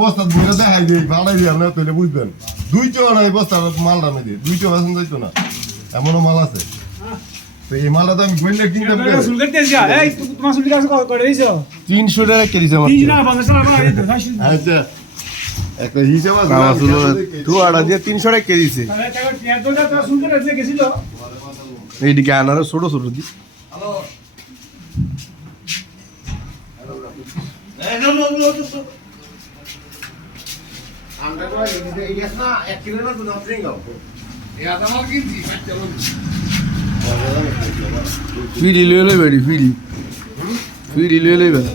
বস্তা দেখাই দিই ভাড়াই দিয়ে আপনার তৈরি বুঝবেন 200 নাই বস্তা মালটা মেয়ে 200 বেতন যাইতো না এমনও মাল আছে এই মালটা তো আমি গোয়েন্দা কিনতাম 300 টাকা কেজিছে আচ্ছা একটা হিসাব আছে তুই আড়া দিয়ে 300 টাকা কেজিছে এইদিকে আনারও ছোট ছোট দি ফিরি লয়ে লই বেড়ি ফিরি লয়ে লই বেড়া